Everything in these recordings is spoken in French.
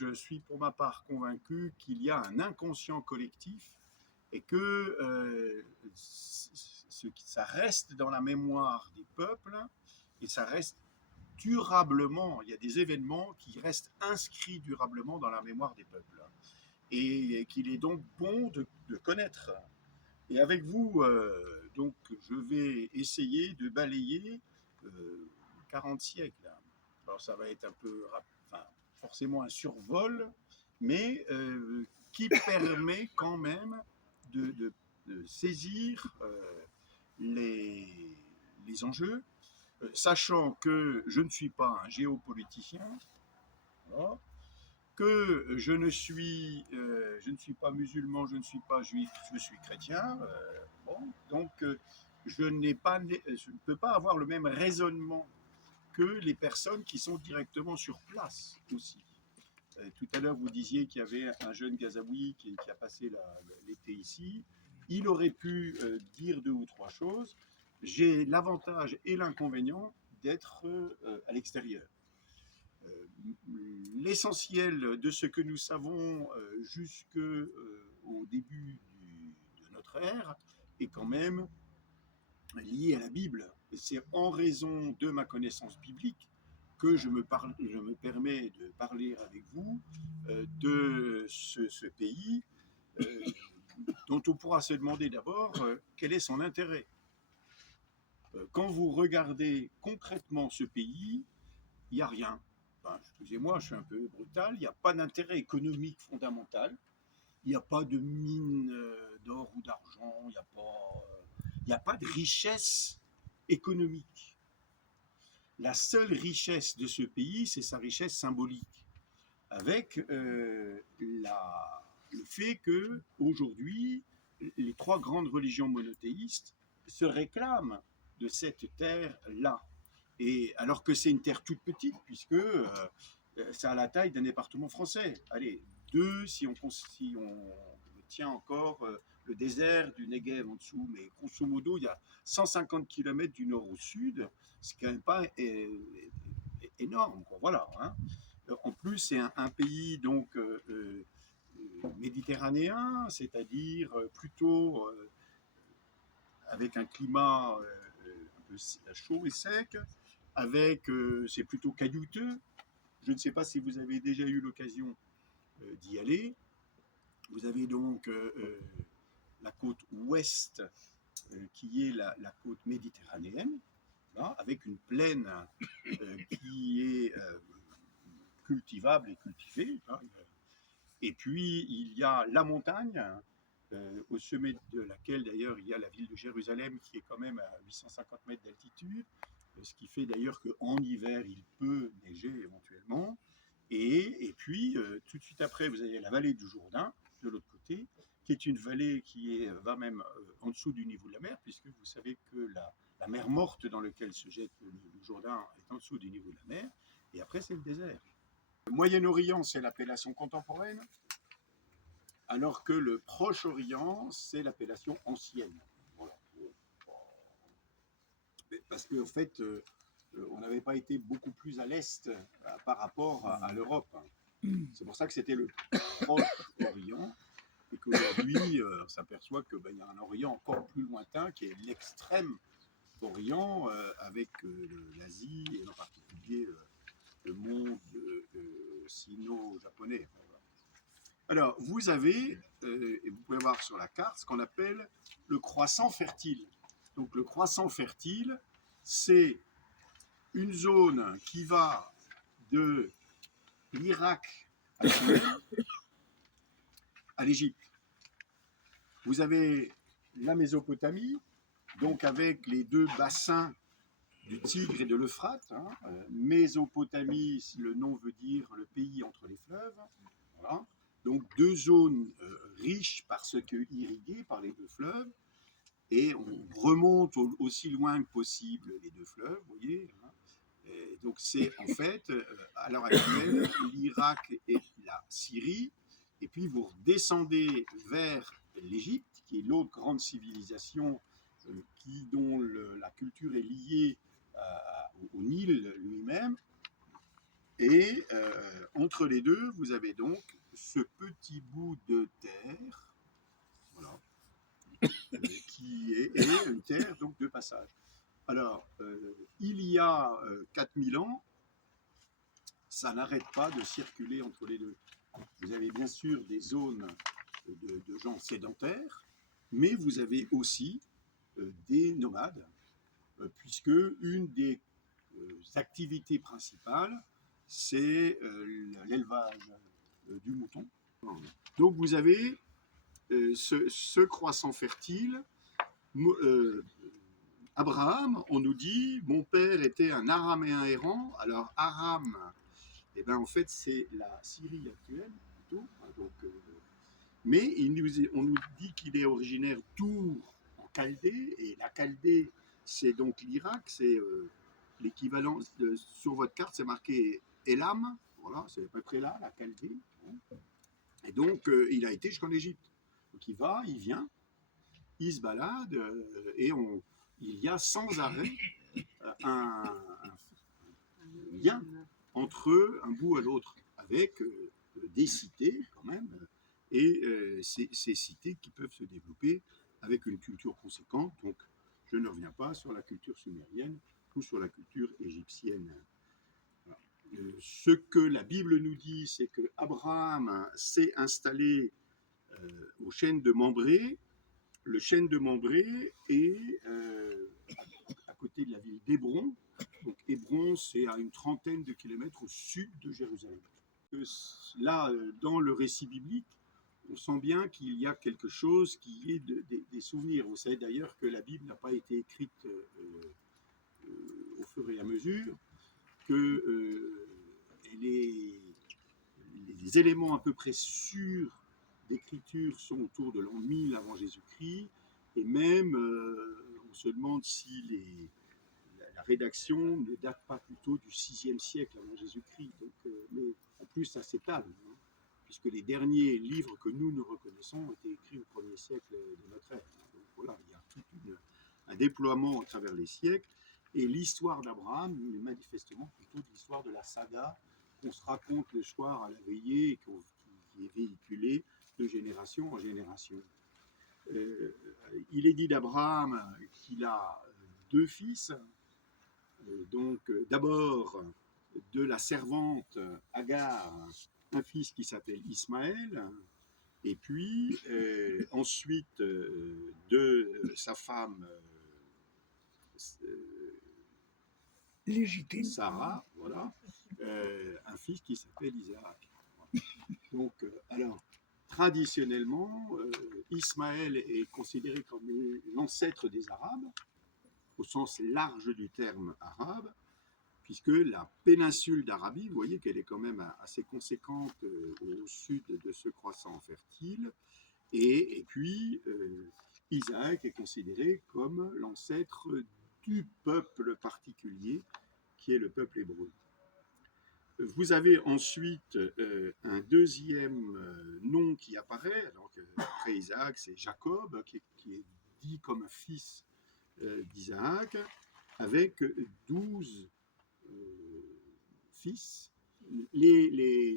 je suis pour ma part convaincu qu'il y a un inconscient collectif et que ça reste dans la mémoire des peuples et ça reste durablement, il y a des événements qui restent inscrits durablement dans la mémoire des peuples et qu'il est donc bon de connaître. Et avec vous, donc, je vais essayer de balayer 40 siècles. Alors ça va être un peu, enfin, forcément un survol, mais qui permet quand même de saisir les enjeux, sachant que je ne suis pas un géopoliticien, voilà, que je ne suis pas musulman, je ne suis pas juif, je suis chrétien. Bon, donc je ne peux pas avoir le même raisonnement que les personnes qui sont directement sur place aussi. Tout à l'heure, vous disiez qu'il y avait un jeune Gazaoui qui a passé l'été ici. Il aurait pu dire 2 ou 3 choses. J'ai l'avantage et l'inconvénient d'être à l'extérieur. L'essentiel de ce que nous savons jusqu'au début de notre ère est quand même lié à la Bible. Et c'est en raison de ma connaissance biblique que je me permets de parler avec vous de ce pays dont on pourra se demander d'abord quel est son intérêt. Quand vous regardez concrètement ce pays, il n'y a rien. Enfin, excusez-moi, je suis un peu brutal, il n'y a pas d'intérêt économique fondamental, il n'y a pas de mine d'or ou d'argent, il n'y a pas de richesse économique. La seule richesse de ce pays, c'est sa richesse symbolique, avec le fait que aujourd'hui, les 3 grandes religions monothéistes se réclament de cette terre-là. Et alors que c'est une terre toute petite, puisque c'est à la taille d'un département français. Allez, 2 si on tient encore le désert du Negev en dessous, mais grosso modo, il y a 150 km du nord au sud, c'est quand même pas énorme, quoi. Voilà. Hein. En plus, c'est un pays donc méditerranéen, c'est-à-dire plutôt avec un climat un peu chaud et sec, c'est plutôt caillouteux. Je ne sais pas si vous avez déjà eu l'occasion d'y aller. Vous avez donc la côte ouest qui est la côte méditerranéenne, là, avec une plaine qui est cultivable et cultivée. Hein. Et puis il y a la montagne, au sommet de laquelle d'ailleurs il y a la ville de Jérusalem qui est quand même à 850 mètres d'altitude, ce qui fait d'ailleurs qu'en hiver il peut neiger éventuellement. Et puis tout de suite après vous avez la vallée du Jourdain de l'autre côté, qui est une vallée qui va même en dessous du niveau de la mer, puisque vous savez que la mer morte dans laquelle se jette le Jourdain est en dessous du niveau de la mer, et après c'est le désert. Le Moyen-Orient, c'est l'appellation contemporaine, alors que le Proche-Orient, c'est l'appellation ancienne. Voilà. Parce qu'en fait, on n'avait pas été beaucoup plus à l'Est par rapport à l'Europe. C'est pour ça que c'était le Proche-Orient, et qu'aujourd'hui, on s'aperçoit qu'il y a un Orient encore plus lointain, qui est l'extrême-Orient, avec l'Asie, et en particulier le monde sino-japonais. Alors, vous avez, et vous pouvez voir sur la carte, ce qu'on appelle le croissant fertile. Donc, le croissant fertile, c'est une zone qui va de l'Irak à l'Égypte. Vous avez la Mésopotamie, donc avec les 2 bassins du Tigre et de l'Euphrate. Hein. Mésopotamie, le nom veut dire le pays entre les fleuves. Voilà. Donc 2 zones riches parce que irriguées par les 2 fleuves, et on remonte aussi loin que possible les 2 fleuves, vous voyez. Hein. Et donc c'est en fait, à l'heure actuelle, l'Irak et la Syrie, et puis vous redescendez vers l'Égypte, qui est l'autre grande civilisation dont la culture est liée au Nil lui-même, Et entre les deux, vous avez donc ce petit bout de terre, voilà, qui est une terre donc de passage. Alors, il y a 4000 ans, ça n'arrête pas de circuler entre les deux. Vous avez bien sûr des zones de gens sédentaires, mais vous avez aussi des nomades, puisque une des activités principales, c'est l'élevage du mouton. Donc vous avez ce croissant fertile. euh, Abraham, on nous dit, mon père était un araméen errant. Alors Aram, eh ben, en fait, c'est la Syrie actuelle, plutôt. Donc, mais on nous dit qu'il est originaire d'Our en Chaldée, et la Chaldée, c'est donc l'Irak, c'est l'équivalent, sur votre carte, c'est marqué Elam, voilà, c'est à peu près là, la Chaldée. Et donc, il a été jusqu'en Égypte. Donc, il va, il vient, il se balade, et il y a sans arrêt un lien entre un bout à l'autre, avec des cités quand même, et ces cités qui peuvent se développer avec une culture conséquente. Donc, je ne reviens pas sur la culture sumérienne ou sur la culture égyptienne. Voilà. Ce que la Bible nous dit, c'est que Abraham s'est installé au chêne de Mambré. Le chêne de Mambré est à côté de la ville d'Hébron. Donc Hébron, c'est à une trentaine de kilomètres au sud de Jérusalem. Là, dans le récit biblique, on sent bien qu'il y a quelque chose qui est des souvenirs. Vous savez d'ailleurs que la Bible n'a pas été écrite au fur et à mesure, que les éléments à peu près sûrs d'écriture sont autour de l'an 1000 avant Jésus-Christ, et même on se demande si la rédaction ne date pas plutôt du 6e siècle avant Jésus-Christ. Donc, mais en plus, ça s'étale, hein, puisque les derniers livres que nous reconnaissons ont été écrits au 1er siècle de notre ère. Donc voilà, il y a tout un déploiement à travers les siècles, et l'histoire d'Abraham est manifestement plutôt l'histoire de la saga qu'on se raconte le soir à la veillée et qui est véhiculée de génération en génération. Il est dit d'Abraham qu'il a deux fils. Donc, d'abord, de la servante Agar, un fils qui s'appelle Ismaël, et puis ensuite de sa femme légitime Sarah, voilà, un fils qui s'appelle Isaac. Donc, alors, traditionnellement, Ismaël est considéré comme l'ancêtre des Arabes, au sens large du terme arabe, puisque la péninsule d'Arabie, vous voyez qu'elle est quand même assez conséquente au sud de ce croissant fertile, et puis Isaac est considéré comme l'ancêtre du peuple particulier qui est le peuple hébreu. Vous avez ensuite un deuxième nom qui apparaît, donc, après Isaac, c'est Jacob, qui est dit comme un fils d'Isaac, avec 12 fils. Les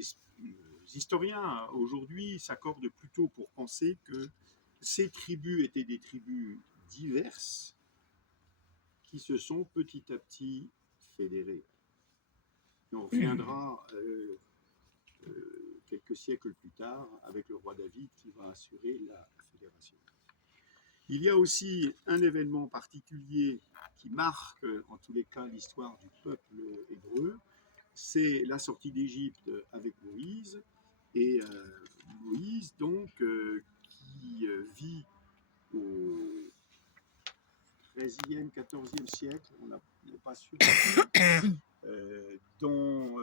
historiens aujourd'hui s'accordent plutôt pour penser que ces tribus étaient des tribus diverses qui se sont petit à petit fédérées. Et on reviendra quelques siècles plus tard avec le roi David qui va assurer la fédération. Il y a aussi un événement particulier qui marque en tous les cas l'histoire du peuple hébreu, c'est la sortie d'Égypte avec Moïse, et Moïse donc qui vit au XIIIe, XIVe siècle, on n'est pas sûr, dont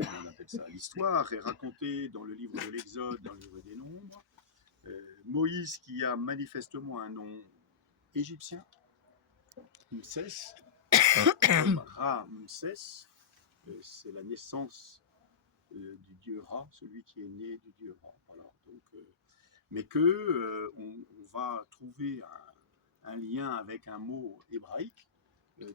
on appelle ça, l'histoire est racontée dans le livre de l'Exode, dans le livre des Nombres. Moïse qui a manifestement un nom égyptien, Msès, Ra-Msès, c'est la naissance du dieu Ra, celui qui est né du dieu Ra. Voilà. Donc, mais que on va trouver un lien avec un mot hébraïque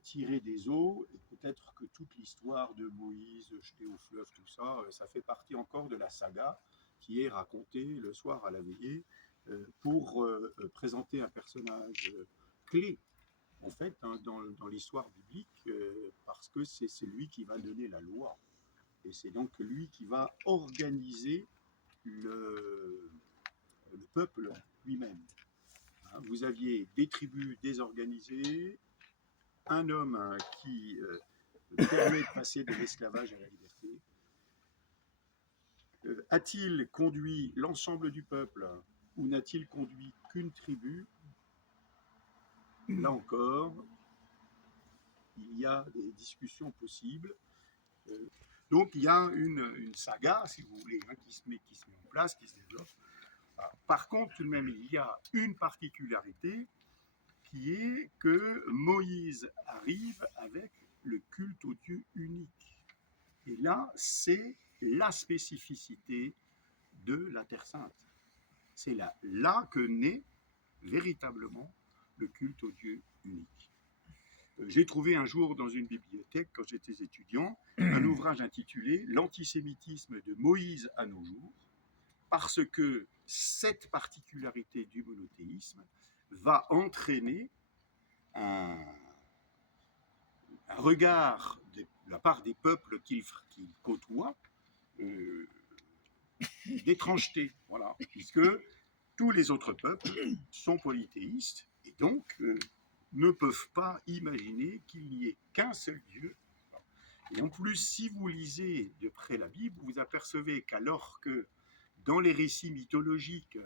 tiré des eaux, et peut-être que toute l'histoire de Moïse jeté au fleuve, tout ça, ça fait partie encore de la saga qui est racontée le soir à la veillée pour présenter un personnage clé, en fait, hein, dans l'histoire biblique, parce que c'est lui qui va donner la loi. Et c'est donc lui qui va organiser le peuple lui-même. Hein, vous aviez des tribus désorganisées, un homme qui permet de passer de l'esclavage à la liberté. A-t-il conduit l'ensemble du peuple ou n'a-t-il conduit qu'une tribu? Là encore, il y a des discussions possibles. Donc il y a une saga, si vous voulez, hein, qui se met en place, qui se développe. Par contre, tout de même, il y a une particularité qui est que Moïse arrive avec le culte au Dieu unique. Et là, c'est la spécificité de la Terre Sainte. C'est là que naît véritablement le culte au Dieu unique. J'ai trouvé un jour dans une bibliothèque, quand j'étais étudiant, un ouvrage intitulé « L'antisémitisme de Moïse à nos jours », parce que cette particularité du monothéisme va entraîner un regard de la part des peuples qu'il côtoie, d'étrangeté, voilà, puisque tous les autres peuples sont polythéistes et donc ne peuvent pas imaginer qu'il n'y ait qu'un seul Dieu. Et en plus, si vous lisez de près la Bible, vous apercevez qu'alors que dans les récits mythologiques,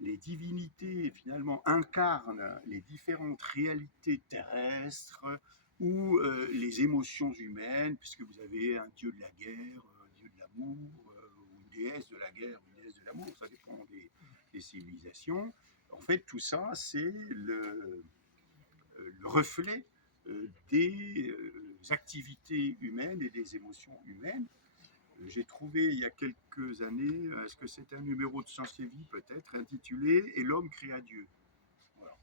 les divinités finalement incarnent les différentes réalités terrestres ou les émotions humaines, puisque vous avez un dieu de la guerre, un dieu de l'amour, ou une déesse de la guerre, une déesse de l'amour, ça dépend des civilisations. En fait, tout ça, c'est le reflet des activités humaines et des émotions humaines. J'ai trouvé il y a quelques années, est-ce que c'est un numéro de Science et Vie peut-être, intitulé « Et l'homme créa Dieu ». Voilà.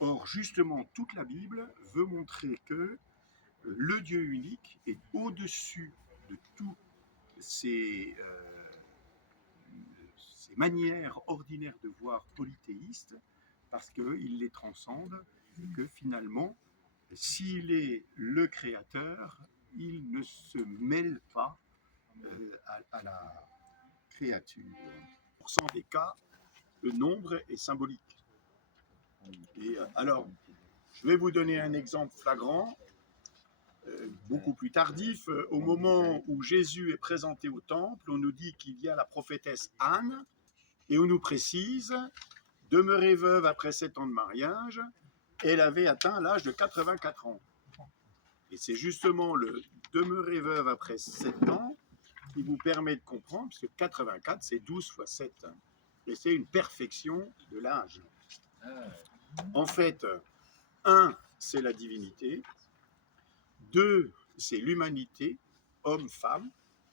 Or, justement, toute la Bible veut montrer que le Dieu unique est au-dessus de toutes ces manières ordinaires de voir polythéistes, parce qu'il les transcende, et que finalement, s'il est le créateur, il ne se mêle pas à la créature. Pour 100 des cas, le nombre est symbolique. Et alors, je vais vous donner un exemple flagrant, beaucoup plus tardif. Au moment où Jésus est présenté au temple, on nous dit qu'il y a la prophétesse Anne, et on nous précise, demeurée veuve après 7 ans de mariage, elle avait atteint l'âge de 84 ans. Et c'est justement le demeurer veuve après 7 ans qui vous permet de comprendre, puisque 84, c'est 12 fois 7. Et c'est une perfection de l'âge. En fait, 1, c'est la divinité. 2, c'est l'humanité, homme-femme,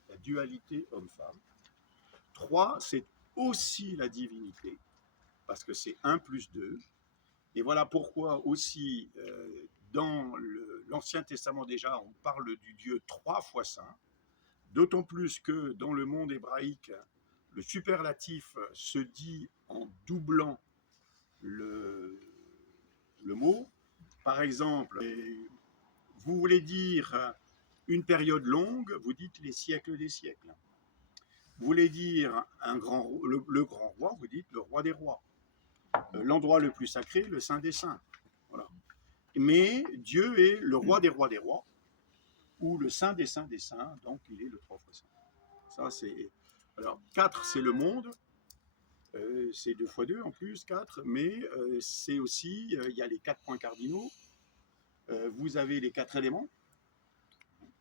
la dualité homme-femme. 3, c'est aussi la divinité, parce que c'est 1 plus 2. Et voilà pourquoi aussi, dans l'Ancien Testament déjà, on parle du Dieu 3 fois saint. D'autant plus que dans le monde hébraïque, le superlatif se dit en doublant le mot. Par exemple, vous voulez dire une période longue, vous dites les siècles des siècles. Vous voulez dire le grand roi, vous dites le roi des rois. L'endroit le plus sacré, le saint des saints. Voilà. Mais Dieu est le roi des rois, ou le saint des saints, donc il est le 3 fois saint. Ça, c'est. Alors, 4, c'est le monde. C'est 2 fois 2 en plus, 4. Mais c'est aussi. Il y a les 4 points cardinaux. Vous avez les 4 éléments.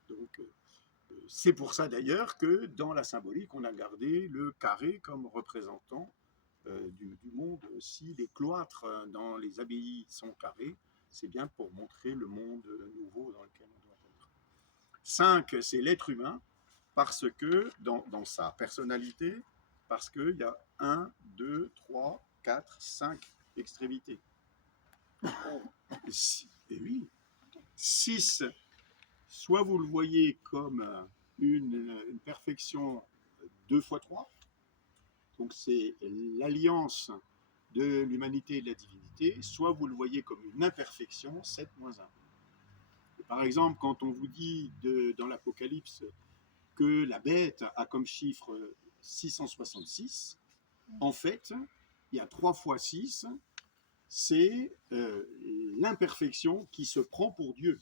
Donc, c'est pour ça d'ailleurs que dans la symbolique, on a gardé le carré comme représentant du monde. Si les cloîtres dans les abbayes sont carrés, c'est bien pour montrer le monde nouveau dans lequel on doit être. 5, c'est l'être humain. Parce que, dans sa personnalité, parce qu'il y a 1, 2, 3, 4, 5 extrémités. Et oui, 6, soit vous le voyez comme une perfection 2 fois 3, donc c'est l'alliance de l'humanité et de la divinité, soit vous le voyez comme une imperfection 7 moins 1. Par exemple, quand on vous dit dans l'Apocalypse que la bête a comme chiffre 666, en fait, il y a 3 fois 6, c'est l'imperfection qui se prend pour Dieu.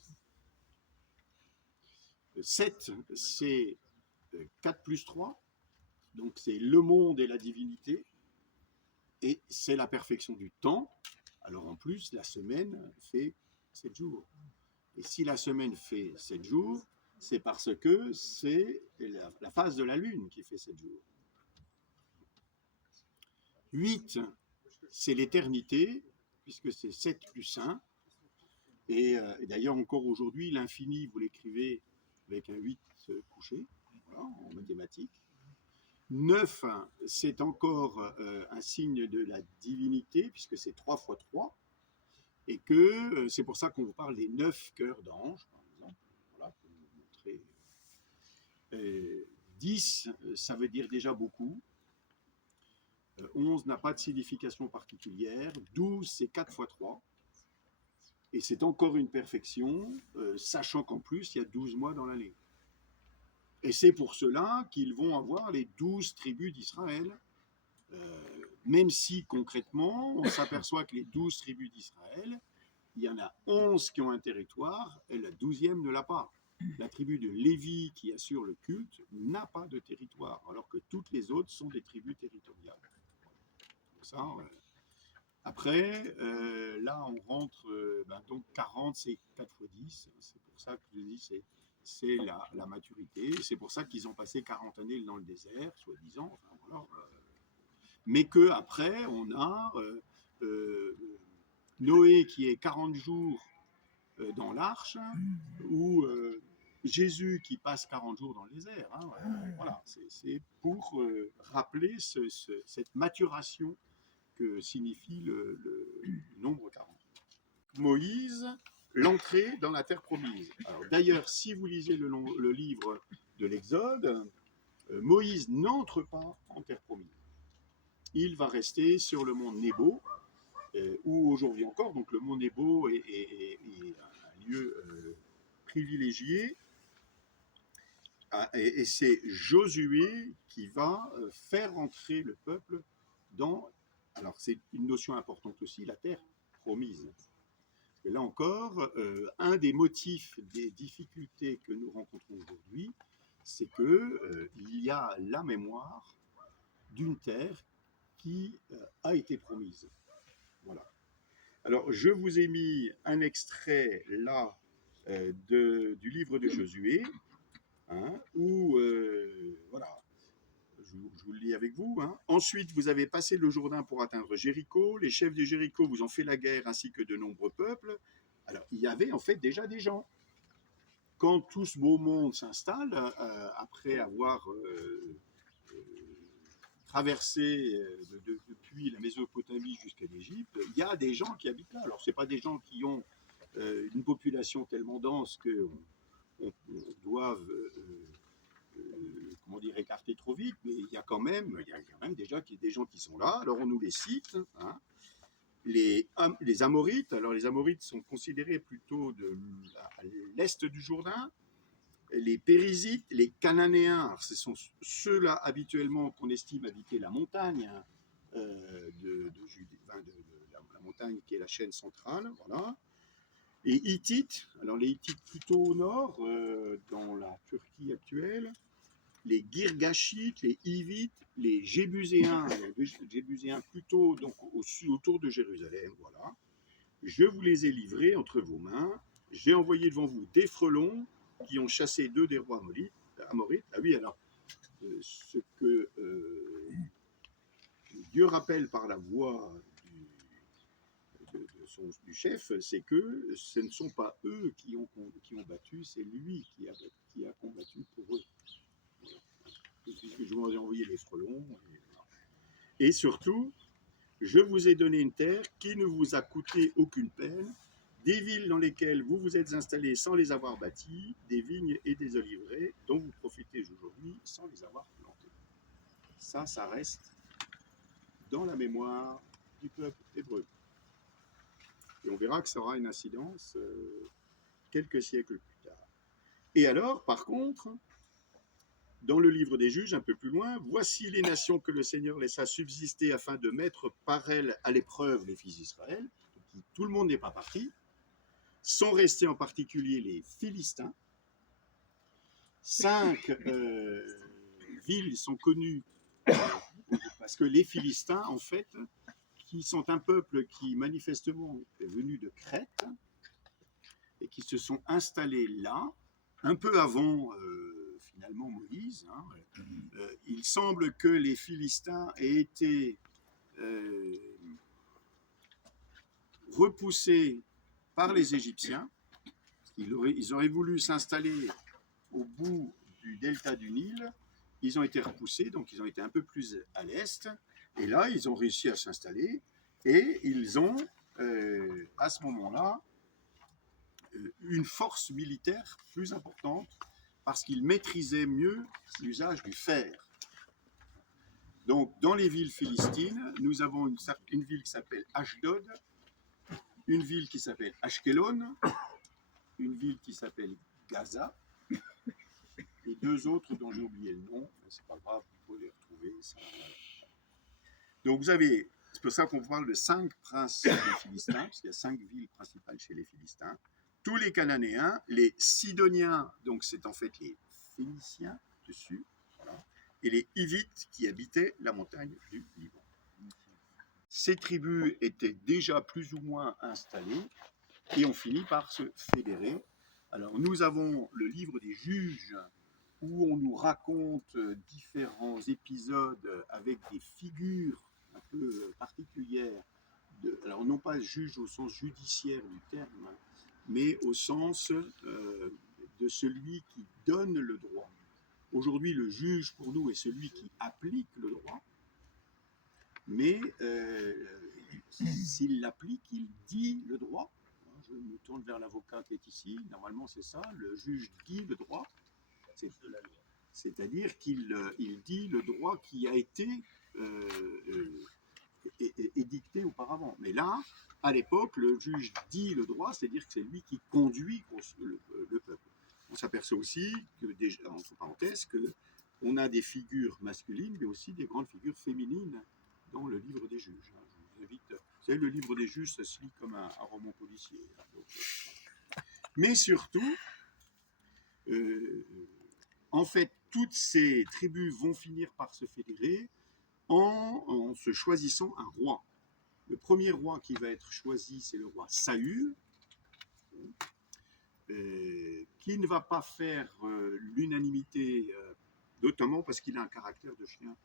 7, c'est 4 plus 3, donc c'est le monde et la divinité, et c'est la perfection du temps. Alors en plus, la semaine fait 7 jours. Et si la semaine fait 7 jours, c'est parce que c'est la phase de la Lune qui fait 7 jours. 8, c'est l'éternité, puisque c'est 7 plus 1. Et d'ailleurs, encore aujourd'hui, l'infini, vous l'écrivez avec un 8 couché, voilà, en mathématiques. 9, c'est encore un signe de la divinité, puisque c'est 3 fois 3. Et que c'est pour ça qu'on vous parle des 9 cœurs d'ange, par exemple. Voilà, pour vous montrer. 10, ça veut dire déjà beaucoup. 11 n'a pas de signification particulière. 12, c'est 4 fois 3. Et c'est encore une perfection, sachant qu'en plus, il y a 12 mois dans l'année. Et c'est pour cela qu'ils vont avoir les 12 tribus d'Israël, même si concrètement, on s'aperçoit que les 12 tribus d'Israël, il y en a 11 qui ont un territoire, et la 12e ne l'a pas. La tribu de Lévi, qui assure le culte, n'a pas de territoire, alors que toutes les autres sont des tribus territoriales. Donc ça, après, là, on rentre, donc 40, c'est 4 fois 10, c'est pour ça que je dis, c'est la maturité, c'est pour ça qu'ils ont passé 40 années dans le désert, soi-disant, enfin, voilà, mais qu'après, on a Noé qui est 40 jours dans l'arche, ou Jésus qui passe 40 jours dans le désert. Hein, voilà, c'est pour rappeler cette maturation que signifie le nombre 40. Moïse, l'entrée dans la terre promise. D'ailleurs, si vous lisez le livre de l'Exode, Moïse n'entre pas en terre promise. Il va rester sur le mont Nebo, où aujourd'hui encore, donc le mont Nebo est un lieu privilégié. Et c'est Josué qui va faire entrer le peuple dans. Alors c'est une notion importante aussi, la terre promise. Et là encore, un des motifs des difficultés que nous rencontrons aujourd'hui, c'est qu'il y a la mémoire d'une terre qui a été promise. Voilà. Alors, je vous ai mis un extrait là du livre de Josué, hein, où, voilà, je vous le lis avec vous. Hein. Ensuite, vous avez passé le Jourdain pour atteindre Jéricho. Les chefs de Jéricho vous ont fait la guerre, ainsi que de nombreux peuples. Alors, il y avait en fait déjà des gens. Quand tout ce beau monde s'installe, après avoir traversé depuis la Mésopotamie jusqu'à l'Égypte, il y a des gens qui habitent là. Alors, ce n'est pas des gens qui ont une population tellement dense qu'on doive comment dire, écarter trop vite, mais il y a quand même déjà des gens qui sont là. Alors, on nous les cite. Hein. Les Amorites, alors les Amorites sont considérés plutôt à l'est du Jourdain. Les Périzites, les Cananéens, ce sont ceux-là habituellement qu'on estime habiter la montagne de la montagne qui est la chaîne centrale, voilà. Et Hittites, alors les Hittites plutôt au nord, dans la Turquie actuelle, les Girgashites, les Hivites, les Jébuséens plutôt donc autour de Jérusalem, voilà. Je vous les ai livrés entre vos mains. J'ai envoyé devant vous des frelons qui ont chassé 2 des rois amorites. Ah oui, alors, ce que Dieu rappelle par la voix du chef, c'est que ce ne sont pas eux qui ont battu, c'est lui qui a combattu pour eux. Voilà. Puisque je vous ai envoyé les frelons. Et surtout, je vous ai donné une terre qui ne vous a coûté aucune peine, des villes dans lesquelles vous vous êtes installés sans les avoir bâties, des vignes et des oliveraies dont vous profitez aujourd'hui sans les avoir plantées. Ça reste dans la mémoire du peuple hébreu. Et on verra que ça aura une incidence quelques siècles plus tard. Et alors, par contre, dans le livre des Juges, un peu plus loin, voici les nations que le Seigneur laissa subsister afin de mettre par elles à l'épreuve les fils d'Israël. Tout le monde n'est pas parti. Sont restés en particulier les Philistins. 5 villes sont connues parce que les Philistins, en fait, qui sont un peuple qui manifestement est venu de Crète et qui se sont installés là, un peu avant finalement Moïse. Il semble que les Philistins aient été repoussés par les Égyptiens. Ils auraient voulu s'installer au bout du delta du Nil. Ils ont été repoussés, donc ils ont été un peu plus à l'est. Et là, ils ont réussi à s'installer. Et ils ont, à ce moment-là, une force militaire plus importante parce qu'ils maîtrisaient mieux l'usage du fer. Donc, dans les villes philistines, nous avons une ville qui s'appelle Ashdod, une ville qui s'appelle Ashkelon, une ville qui s'appelle Gaza, et 2 autres dont j'ai oublié le nom, mais c'est pas grave, vous pouvez les retrouver. Donc, vous avez, c'est pour ça qu'on parle de 5 princes des Philistins, parce qu'il y a 5 villes principales chez les Philistins. Tous les Cananéens, les Sidoniens, donc c'est en fait les Phéniciens dessus, voilà, et les Hivites qui habitaient la montagne du Liban. Ces tribus étaient déjà plus ou moins installées et ont fini par se fédérer. Alors nous avons le livre des Juges où on nous raconte différents épisodes avec des figures un peu particulières. Alors non pas juge au sens judiciaire du terme, mais au sens de celui qui donne le droit. Aujourd'hui, le juge, pour nous, est celui qui applique le droit, mais s'il l'applique, il dit le droit. Je me tourne vers l'avocat qui est ici. Normalement, c'est ça. Le juge dit le droit. C'est-à-dire qu'il dit le droit qui a été édicté auparavant. Mais là, à l'époque, le juge dit le droit, c'est-à-dire que c'est lui qui conduit le peuple. On s'aperçoit aussi, que, entre parenthèses, qu'on a des figures masculines, mais aussi des grandes figures féminines dans le livre des juges. Je vous invite, vous savez, le livre des juges, ça se lit comme un roman policier. Mais surtout, en fait, toutes ces tribus vont finir par se fédérer en se choisissant un roi. Le premier roi qui va être choisi, c'est le roi Saül, qui ne va pas faire l'unanimité, notamment parce qu'il a un caractère de chien.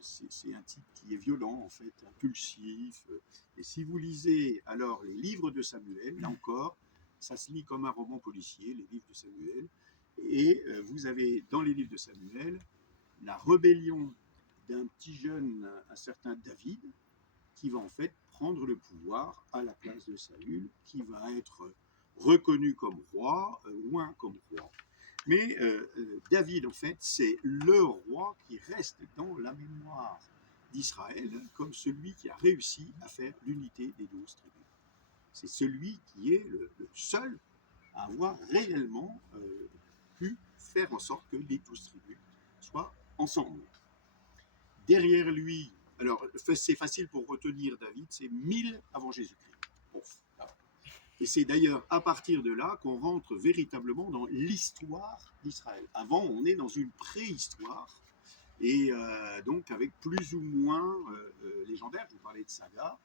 C'est un type qui est violent, en fait, impulsif. Et si vous lisez alors les livres de Samuel, là encore, ça se lit comme un roman policier, les livres de Samuel. Et vous avez dans les livres de Samuel la rébellion d'un petit jeune, un certain David, qui va en fait prendre le pouvoir à la place de Saül, qui va être reconnu comme roi, loin comme roi. Mais David, en fait, c'est le roi qui reste dans la mémoire d'Israël comme celui qui a réussi à faire l'unité des 12 tribus. C'est celui qui est le seul à avoir réellement pu faire en sorte que les 12 tribus soient ensemble. Derrière lui, alors c'est facile pour retenir David, c'est 1000 avant Jésus-Christ. Bon, et c'est d'ailleurs à partir de là qu'on rentre véritablement dans l'histoire d'Israël. Avant, on est dans une préhistoire, et donc avec plus ou moins légendaire, je vous parlais de saga,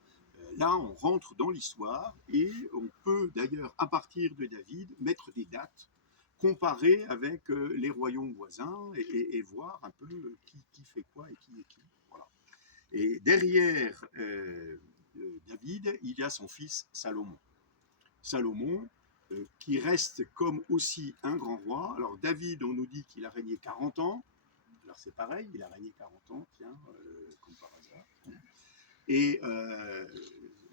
là on rentre dans l'histoire, et on peut d'ailleurs, à partir de David, mettre des dates, comparer avec les royaumes voisins, et voir un peu qui fait quoi et qui est qui. Voilà. Et derrière David, il y a son fils Salomon. Salomon, qui reste comme aussi un grand roi. Alors David, on nous dit qu'il a régné 40 ans. Alors c'est pareil, il a régné 40 ans, tiens, comme par hasard. Et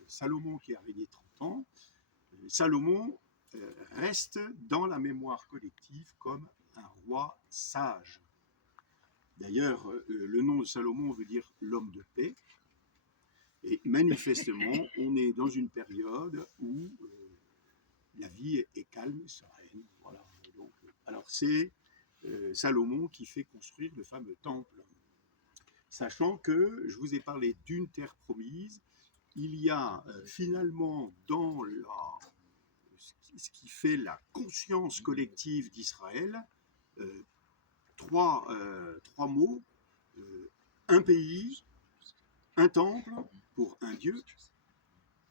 Salomon qui a régné 30 ans, Salomon reste dans la mémoire collective comme un roi sage. D'ailleurs, le nom de Salomon veut dire l'homme de paix. Et manifestement, on est dans une période où la vie est calme et sereine. Voilà. Donc, alors c'est Salomon qui fait construire le fameux temple. Sachant que je vous ai parlé d'une terre promise, il y a finalement dans ce qui fait la conscience collective d'Israël, trois mots, un pays, un temple pour un Dieu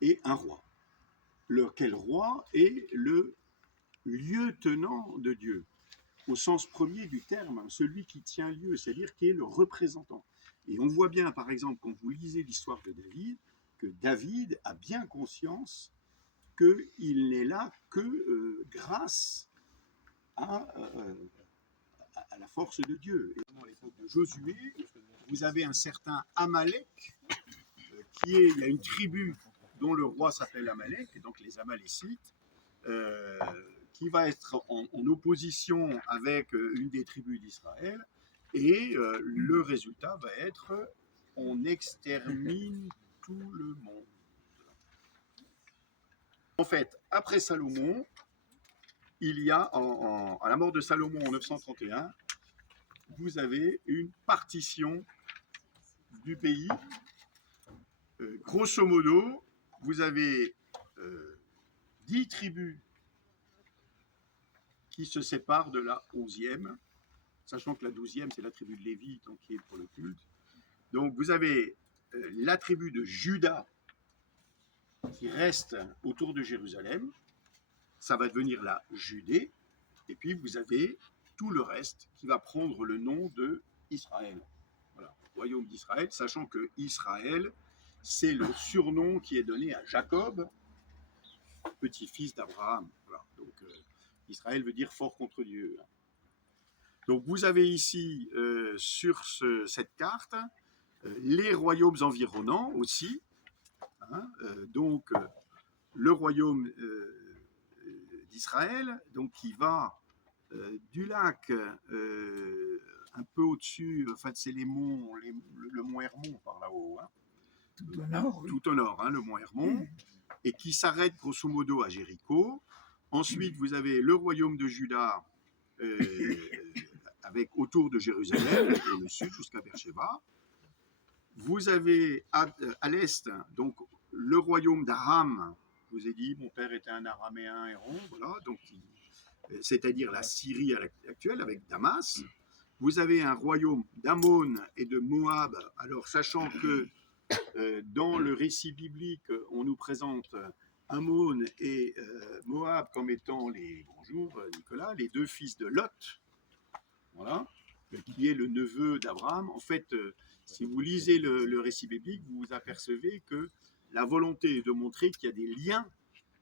et un roi. Lequel roi est le lieutenant de Dieu, au sens premier du terme, celui qui tient lieu, c'est-à-dire qui est le représentant. Et on voit bien, par exemple, quand vous lisez l'histoire de David, que David a bien conscience qu'il n'est là que grâce à la force de Dieu. Et dans l'époque de Josué, vous avez un certain Amalek, il y a une tribu dont le roi s'appelle Amalek, et donc les Amalécites, qui va être en opposition avec une des tribus d'Israël, et le résultat va être on extermine tout le monde. En fait, après Salomon, il y a, à la mort de Salomon en 931, vous avez une partition du pays. Grosso modo, vous avez 10 tribus qui se séparent de la 11e, sachant que la 12e, c'est la tribu de Lévi, donc qui est pour le culte. Donc vous avez la tribu de Juda qui reste autour de Jérusalem, ça va devenir la Judée, et puis vous avez tout le reste qui va prendre le nom de Israël. Voilà, royaume d'Israël, sachant que Israël, c'est le surnom qui est donné à Jacob, petit-fils d'Abraham. Voilà. Donc Israël veut dire fort contre Dieu. Donc vous avez ici sur cette carte les royaumes environnants aussi. Donc le royaume d'Israël, donc qui va du lac un peu au-dessus, enfin c'est les monts, le mont Hermon par là-haut. Tout au nord. Tout au nord, le mont Hermon, et qui s'arrête grosso modo à Jéricho. Ensuite, vous avez le royaume de Juda avec autour de Jérusalem et le sud jusqu'à Beersheba. Vous avez à l'est donc le royaume d'Aram. Je vous ai dit, mon père était un araméen héron, voilà, donc c'est-à-dire la Syrie actuelle avec Damas. Vous avez un royaume d'Ammon et de Moab. Alors, sachant que dans le récit biblique, on nous présente Ammon et Moab comme étant les, bonjour Nicolas, les deux fils de Lot, voilà, qui est le neveu d'Abraham. En fait, si vous lisez le récit biblique, vous vous apercevez que la volonté est de montrer qu'il y a des liens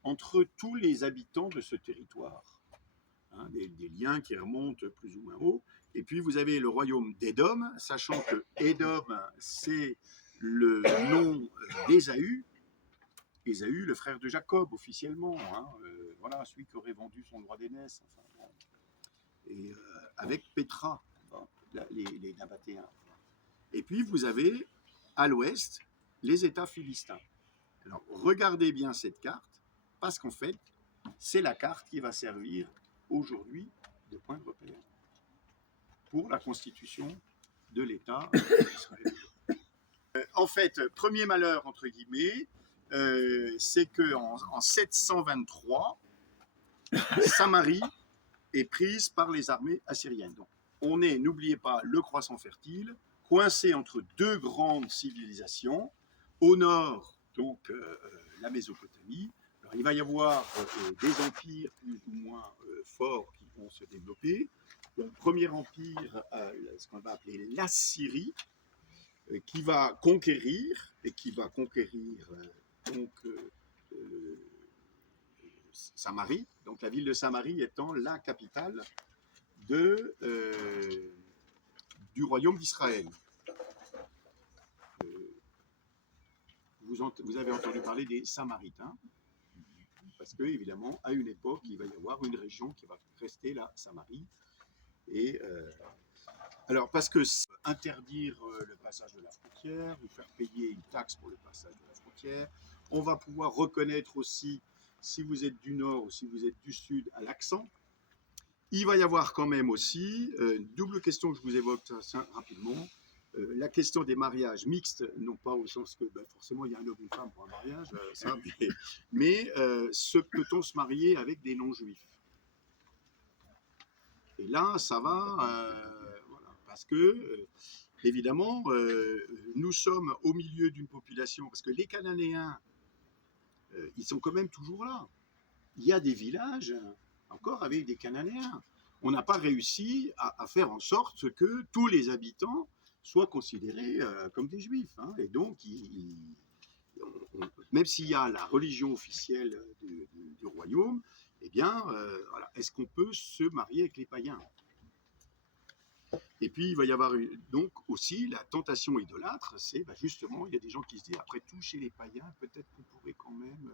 entre tous les habitants de ce territoire, des liens qui remontent plus ou moins haut. Et puis vous avez le royaume d'Édom, sachant que Édom, c'est le nom d'Ésaü, Ésaü, le frère de Jacob officiellement, voilà, celui qui aurait vendu son droit d'aînesse, enfin, bon. Et avec Pétra, les Nabatéens. Et puis vous avez à l'ouest les États philistins. Alors regardez bien cette carte, parce qu'en fait, c'est la carte qui va servir aujourd'hui de point de repère pour la constitution de l'État d'Israël. En fait, premier malheur, entre guillemets, c'est qu'en 723, Samarie est prise par les armées assyriennes. Donc, on est, n'oubliez pas, le croissant fertile, coincé entre deux grandes civilisations. Au nord, donc, la Mésopotamie. Alors, il va y avoir des empires plus ou moins forts qui vont se développer. Le premier empire, ce qu'on va appeler l'Assyrie, qui va conquérir, et qui va conquérir Samarie, donc la ville de Samarie étant la capitale du royaume d'Israël. Vous avez entendu parler des Samaritains, parce que évidemment, à une époque, il va y avoir une région qui va rester la Samarie. Et alors, parce que interdire le passage de la frontière, ou faire payer une taxe pour le passage de la frontière, on va pouvoir reconnaître aussi si vous êtes du nord ou si vous êtes du sud à l'accent. Il va y avoir quand même aussi une double question que je vous évoque rapidement. La question des mariages mixtes, non pas au sens que forcément il y a un homme et une femme pour un mariage, mais peut-on se marier avec des non-juifs? Et là, ça va, voilà, parce que évidemment, nous sommes au milieu d'une population, parce que les Cananéens, ils sont quand même toujours là. Il y a des villages encore avec des Cananéens. On n'a pas réussi à faire en sorte que tous les habitants soient considérés comme des juifs. Hein. Et donc, même s'il y a la religion officielle du royaume, eh bien, voilà, est-ce qu'on peut se marier avec les païens? Et puis, il va y avoir donc aussi la tentation idolâtre, c'est justement, il y a des gens qui se disent, après tout, chez les païens, peut-être qu'on pourrait quand même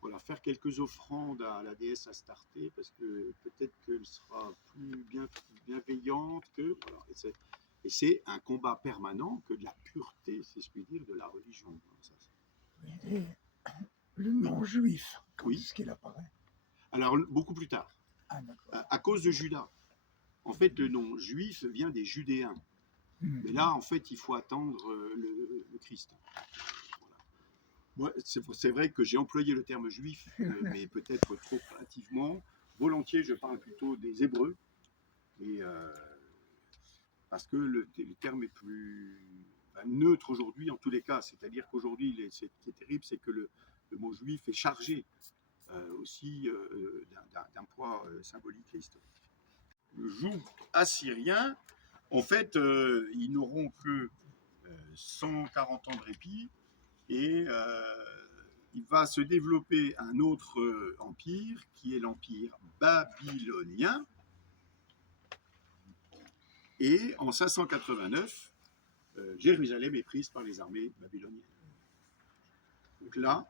voilà, faire quelques offrandes à la déesse Astarté, parce que peut-être qu'elle sera plus bienveillante que... Voilà. Et c'est un combat permanent que de la pureté, si je puis dire, de la religion. Et le non-juif, quand oui. est-ce qu'il apparaît? Alors, beaucoup plus tard. Ah, à cause de Judas. En fait, le nom juif vient des Judéens. Mais là, en fait, il faut attendre le Christ. Moi, c'est vrai que j'ai employé le terme juif, mais peut-être trop hâtivement. Volontiers, je parle plutôt des Hébreux, et, parce que le terme est plus neutre aujourd'hui, en tous les cas. C'est-à-dire qu'aujourd'hui, ce qui est terrible, c'est que le mot juif est chargé aussi d'un poids symbolique et historique. Le joug assyrien, en fait, ils n'auront que 140 ans de répit, et il va se développer un autre empire qui est l'empire babylonien. Et en 589, Jérusalem est prise par les armées babyloniennes. Donc là,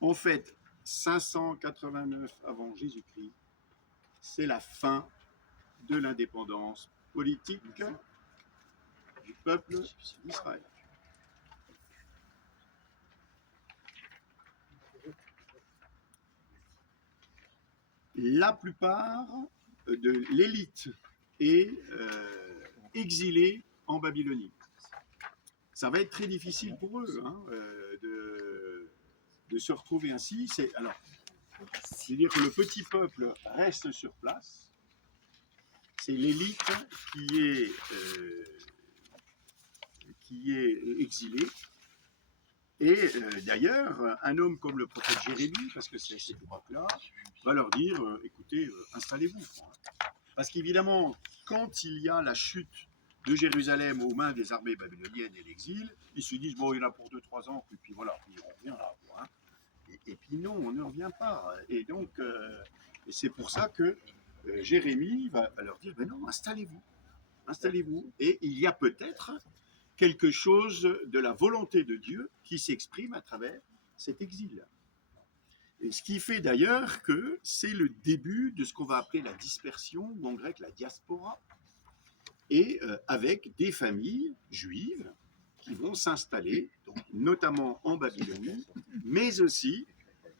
en fait, 589 avant Jésus-Christ, c'est la fin de l'indépendance politique du peuple d'Israël. La plupart de l'élite est exilée en Babylonie. Ça va être très difficile pour eux de se retrouver ainsi. C'est-à-dire que le petit peuple reste sur place. C'est l'élite qui est exilée. Et d'ailleurs, un homme comme le prophète Jérémie, parce que c'est à cette époque-là, va leur dire, écoutez, installez-vous. Parce qu'évidemment, quand il y a la chute de Jérusalem aux mains des armées babyloniennes et l'exil, ils se disent, bon, il y en a pour 2-3 ans, puis voilà, puis on revient là. Hein. Et puis non, on ne revient pas. Et donc, c'est pour ça que Jérémie va leur dire, ben non, installez-vous. Installez-vous. Et il y a peut-être quelque chose de la volonté de Dieu qui s'exprime à travers cet exil. Et ce qui fait d'ailleurs que c'est le début de ce qu'on va appeler la dispersion, ou en grec la diaspora, et avec des familles juives qui vont s'installer, donc, notamment en Babylonie, mais aussi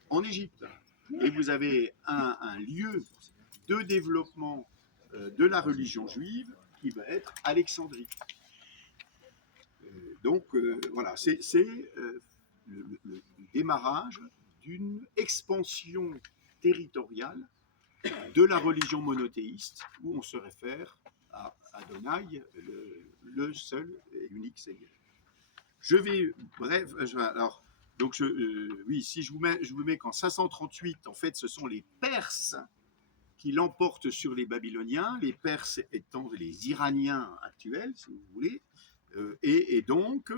en Égypte. Et vous avez un lieu de développement de la religion juive qui va être Alexandrie. Donc voilà, c'est le démarrage d'une expansion territoriale de la religion monothéiste, où on se réfère à Adonai, le seul et unique Seigneur. Je vais, bref, alors, donc oui, si je vous mets qu'en 538, en fait, ce sont les Perses qui l'emportent sur les Babyloniens, les Perses étant les Iraniens actuels, si vous voulez, et donc,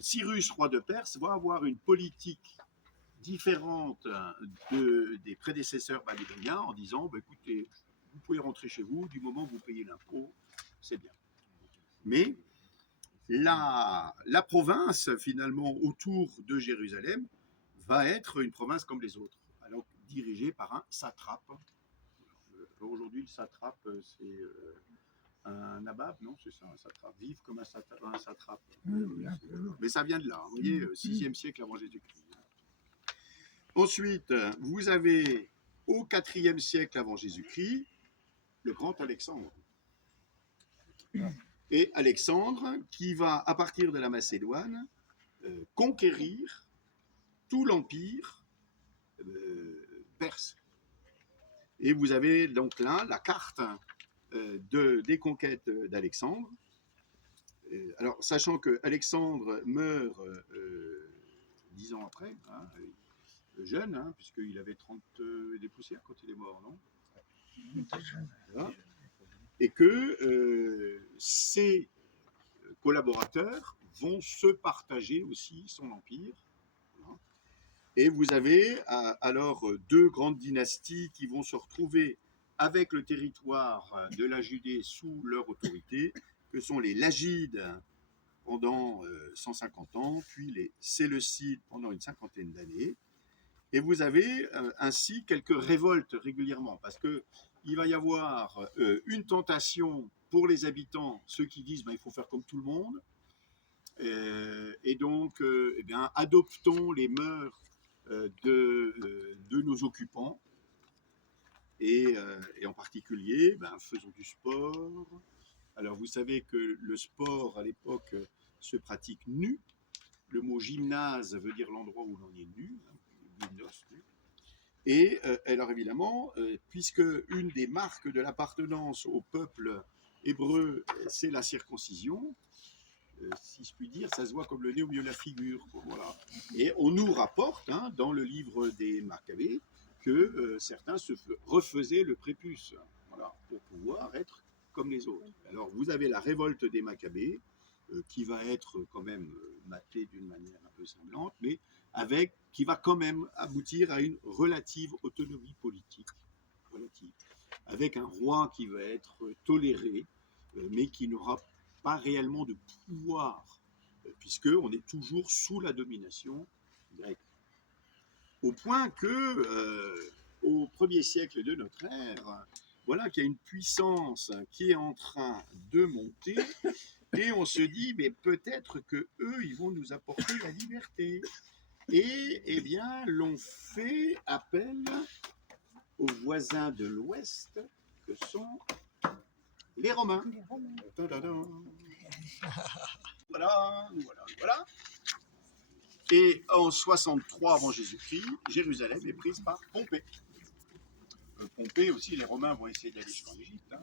Cyrus, roi de Perse, va avoir une politique différente des prédécesseurs babyloniens en disant, écoutez, vous pouvez rentrer chez vous, du moment que vous payez l'impôt, c'est bien. Mais la province, finalement, autour de Jérusalem, va être une province comme les autres, alors dirigée par un satrape. Alors aujourd'hui, le satrape, c'est un nabab, non, c'est ça, un satrape, vivre comme un satrape. Oui, un peu. Mais ça vient de là, vous voyez, 6e siècle avant Jésus-Christ. Ensuite, vous avez au 4e siècle avant Jésus-Christ le grand Alexandre. Et Alexandre qui va, à partir de la Macédoine, conquérir tout l'empire perse. Et vous avez donc là la carte des conquêtes d'Alexandre. Alors, sachant que Alexandre meurt 10 ans après, hein, jeune, hein, puisqu'il avait 30 des poussières quand il est mort, non? Voilà. Et que ses collaborateurs vont se partager aussi son empire. Voilà. Et vous avez alors deux grandes dynasties qui vont se retrouver avec le territoire de la Judée sous leur autorité, que sont les Lagides pendant 150 ans, puis les Séleucides pendant une cinquantaine d'années. Et vous avez ainsi quelques révoltes régulièrement, parce qu'il va y avoir une tentation pour les habitants, ceux qui disent il faut faire comme tout le monde, et donc eh bien, adoptons les mœurs de nos occupants, et en particulier faisons du sport. Alors vous savez que le sport à l'époque se pratique nu. Le mot gymnase veut dire l'endroit où l'on est nu, gymnos, nu. Et alors évidemment, puisque une des marques de l'appartenance au peuple hébreu, c'est la circoncision, si je puis dire, ça se voit comme le nez au milieu de la figure. Voilà. Et on nous rapporte, hein, dans le livre des Maccabées, que certains se refaisaient le prépuce, voilà, pour pouvoir être comme les autres. Alors vous avez la révolte des Maccabées, qui va être quand même matée d'une manière un peu semblante, mais qui va quand même aboutir à une relative autonomie politique, relative, avec un roi qui va être toléré, mais qui n'aura pas réellement de pouvoir, puisqu'on est toujours sous la domination grecque. Au point que, au 1er siècle de notre ère, voilà qu'il y a une puissance qui est en train de monter, et on se dit, mais peut-être que eux, ils vont nous apporter la liberté. Et eh bien, l'on fait appel aux voisins de l'Ouest, que sont les Romains. Voilà. Et en 63 avant Jésus-Christ, Jérusalem est prise par Pompée. Pompée aussi, les Romains vont essayer d'aller jusqu'en Égypte. Hein.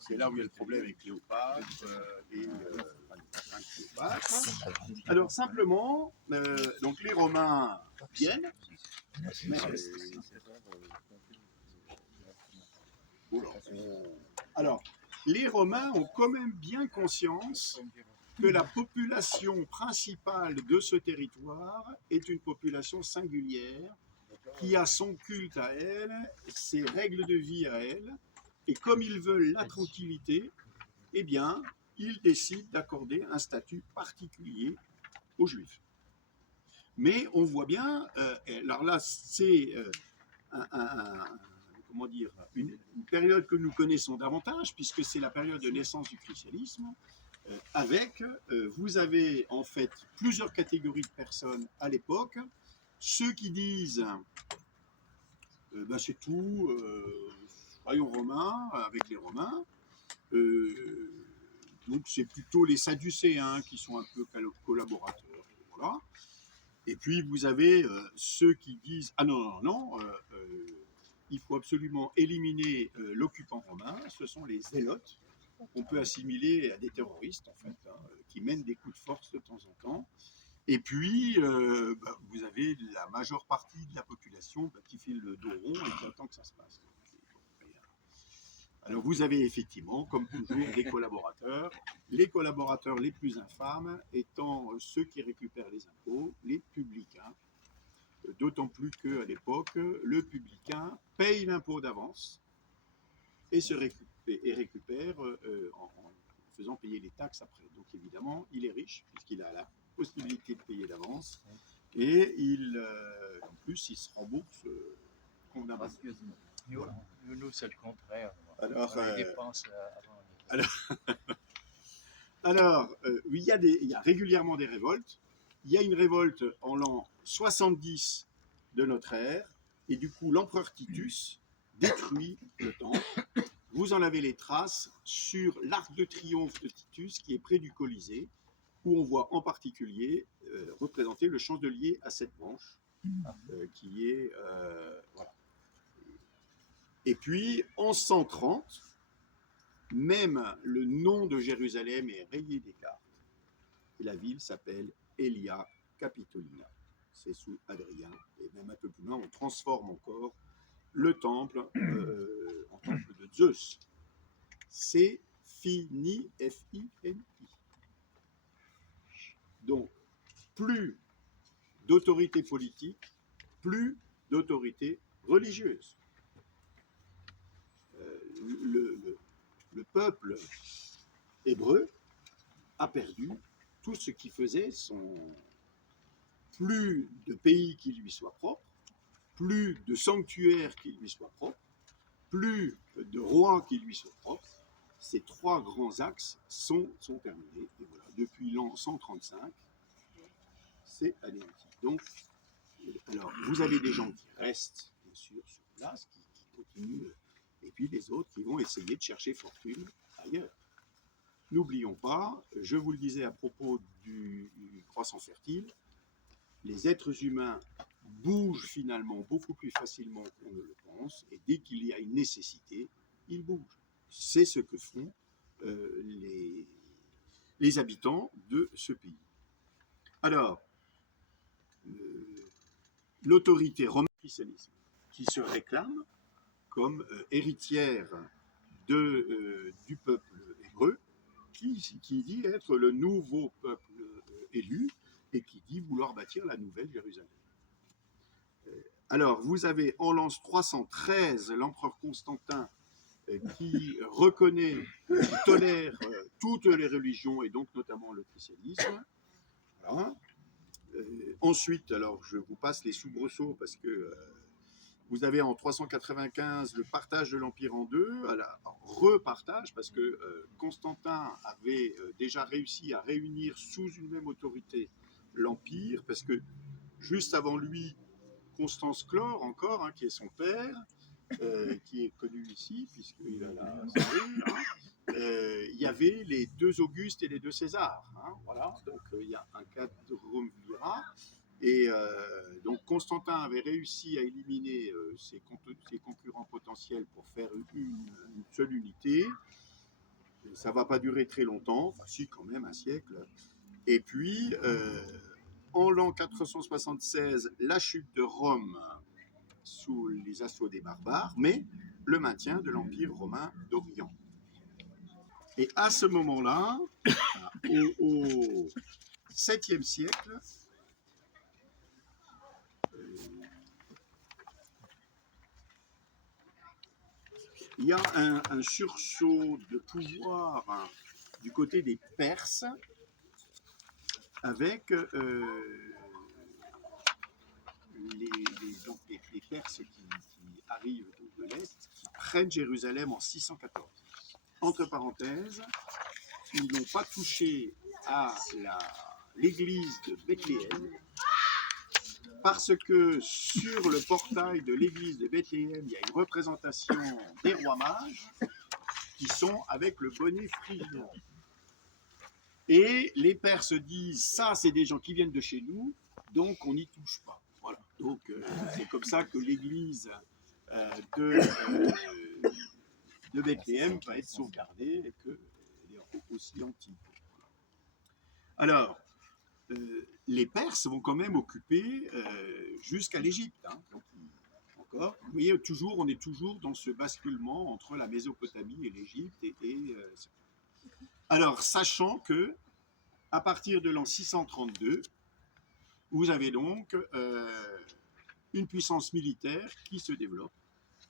C'est là où il y a le problème avec Cléopâtre et Cléopâtre. Alors simplement, donc les Romains viennent. Alors, les Romains ont quand même bien conscience que la population principale de ce territoire est une population singulière qui a son culte à elle, ses règles de vie à elle, et comme ils veulent la tranquillité, eh bien, ils décident d'accorder un statut particulier aux Juifs. Mais on voit bien, alors là, c'est une période que nous connaissons davantage, puisque c'est la période de naissance du christianisme, vous avez en fait plusieurs catégories de personnes à l'époque. Ceux qui disent c'est tout, soyons romains avec les Romains. Donc c'est plutôt les Sadducéens qui sont un peu collaborateurs. Voilà. Et puis vous avez ceux qui disent ah non, il faut absolument éliminer l'occupant romain. Ce sont les zélotes qu'on peut assimiler à des terroristes en fait, hein, qui mènent des coups de force de temps en temps. Et puis, vous avez la majeure partie de la population qui fait le dos rond et qui attend que ça se passe. Alors, vous avez effectivement, comme toujours, des collaborateurs. Les collaborateurs les plus infâmes étant ceux qui récupèrent les impôts, les publicains. D'autant plus qu'à l'époque, le publicain paye l'impôt d'avance et récupère en faisant payer les taxes après. Donc, évidemment, il est riche puisqu'il a possibilité de payer d'avance. Et en plus, il se rembourse convenablement. Nous, c'est le contraire. Alors, on les dépense avant. Alors, il y a régulièrement des révoltes. Il y a une révolte en l'an 70 de notre ère, et du coup, l'empereur Titus détruit le temple. Vous en avez les traces sur l'arc de triomphe de Titus, qui est près du Colisée, où on voit en particulier représenter le chandelier à 7 branches, qui est... voilà. Et puis, en 130, même le nom de Jérusalem est rayé des cartes. Et la ville s'appelle Aelia Capitolina. C'est sous Adrien. Et même un peu plus loin, on transforme encore le temple en temple de Zeus. C'est fini, F-I-N-I. Donc, plus d'autorité politique, plus d'autorité religieuse. Le peuple hébreu a perdu tout ce qui faisait plus de pays qui lui soient propres, plus de sanctuaires qui lui soient propres, plus de rois qui lui soient propres. Ces trois grands axes sont terminés. Et voilà, depuis l'an 135, c'est anéanti. Donc, alors, vous avez des gens qui restent, bien sûr, sur place, qui continuent, et puis les autres qui vont essayer de chercher fortune ailleurs. N'oublions pas, je vous le disais à propos du croissant fertile, les êtres humains bougent finalement beaucoup plus facilement qu'on ne le pense, et dès qu'il y a une nécessité, ils bougent. C'est ce que font les habitants de ce pays. Alors, l'autorité romaine qui se réclame comme héritière du peuple hébreu, qui dit être le nouveau peuple élu et qui dit vouloir bâtir la nouvelle Jérusalem. Alors, vous avez en l'an 313 l'empereur Constantin qui reconnaît, qui tolère toutes les religions et donc notamment le christianisme. Voilà. Ensuite, alors je vous passe les soubresauts parce que vous avez en 395 le partage de l'Empire en deux, repartage, parce que Constantin avait déjà réussi à réunir sous une même autorité l'Empire, parce que juste avant lui, Constance Chlore, encore, qui est son père, qui est connu ici, puisqu'il a la il y avait les deux Augustes et les deux Césars. Voilà, donc il y a un quadriumvirat. Et donc Constantin avait réussi à éliminer ses concurrents potentiels pour faire une seule unité. Ça ne va pas durer très longtemps, enfin si quand même un siècle. Et puis en l'an 476, la chute de Rome sous les assauts des barbares, mais le maintien de l'Empire romain d'Orient. Et à ce moment-là, au 7e siècle, il y a un sursaut de pouvoir du côté des Perses avec les Perses qui arrivent de l'Est, qui prennent Jérusalem en 614. Entre parenthèses, ils n'ont pas touché à l'église de Bethléem, parce que sur le portail de l'église de Bethléem, il y a une représentation des rois mages qui sont avec le bonnet phrygien. Et les Perses disent, ça c'est des gens qui viennent de chez nous, donc on n'y touche pas. Voilà. Donc c'est comme ça que l'église de Bethléem va être sauvegardée et qu'elle est aussi antique. Alors, les Perses vont quand même occuper jusqu'à l'Égypte. Donc, encore, vous voyez, on est toujours dans ce basculement entre la Mésopotamie et l'Égypte. Alors, sachant que à partir de l'an 632, vous avez donc une puissance militaire qui se développe,